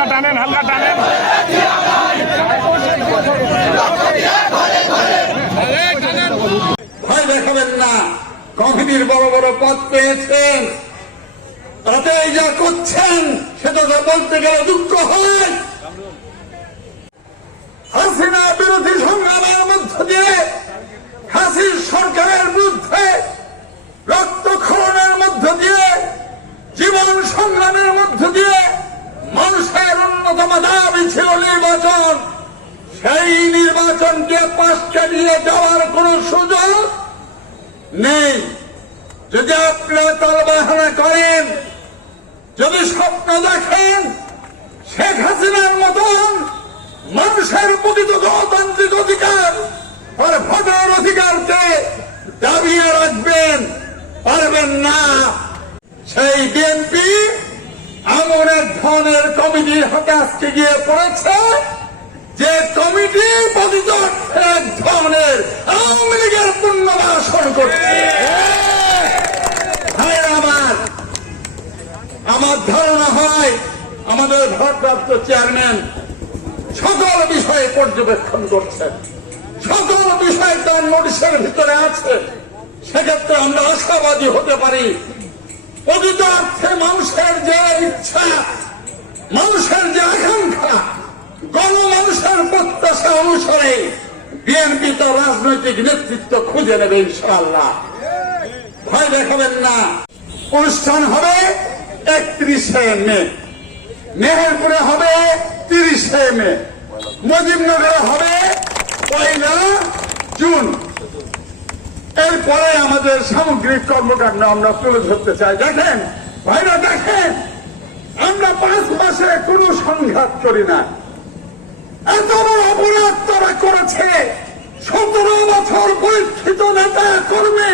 হালকা টানেন হালকা টানেন। ভয় দেখাবেন না, কমিটির বড় বড় পদ পেয়েছেন। তাতে যা করছেন সেটা তো বলতে গেলে দুঃখ হয়। হাসিনা বিরোধী সংগ্রামের মধ্য দিয়ে হাসির সরকারের বিরুদ্ধে রক্তক্ষরণের মধ্য দিয়ে, জীবন সংগ্রামের মধ্য দিয়ে মানুষের অন্যতম দাবি ছিল নির্বাচন, সেই নির্বাচনকে পাশ কাটিয়ে যাওয়ার কোন সুযোগ নেই। যদি আপনারা তালবাহানা করেন, যদি স্বপ্ন দেখেন, শেখ হাসিনার মতন মানুষের প্রকৃত গণতান্ত্রিক অধিকার আর ভোটের অধিকারকে দাবিয়ে রাখবেন, পারবেন না। সেই বিএনপি এমন এক ধরনের কমিটির হাতে আজকে গিয়ে পড়েছে যে কমিটি পতিত এক ধরনের আওয়ামী লীগের পুনর্বাসন করছে। আমার আমার ধারণা হয় আমাদের ভারপ্রাপ্ত চেয়ারম্যান সকল বিষয়ে পর্যবেক্ষণ করছেন। সকল বিষয় তার নোটিশের ভিতরে আছে। সেক্ষেত্রে আমরা আশাবাদী হতে পারি অর্থে মানুষের যে ইচ্ছা, মানুষের যে আকাঙ্ক্ষা, গণমানুষের প্রত্যাশা অনুসারে বিএনপি তার রাজনৈতিক নেতৃত্ব খুঁজে নেবে ইনশাআল্লাহ। ভয় দেখাবেন না। অনুষ্ঠান হবে একত্রিশে মে। মেহেরপুরে হবে তিরিশে মে। মুজিবনগরে হবে পয়লা জুন। এরপরে আমাদের সামগ্রিক কর্মকাণ্ড আমরা তুলে ধরতে চাই। দেখেন, ভাইরা, দেখেন, আমরা পাঁচ মাসে কোনো সংঘাত করি না। এত বড় অপরাধ তারা করেছে। সতেরো বছর পরীক্ষিত নেতা কর্মী,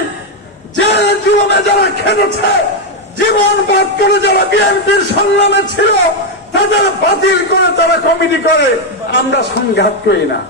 যে জীবনে যারা খেটেছে, জীবন বাদ করে যারা বিএনপির সংগ্রামে ছিল, তাদের বাতিল করে তারা কমিটি করে। আমরা সংঘাত করি না।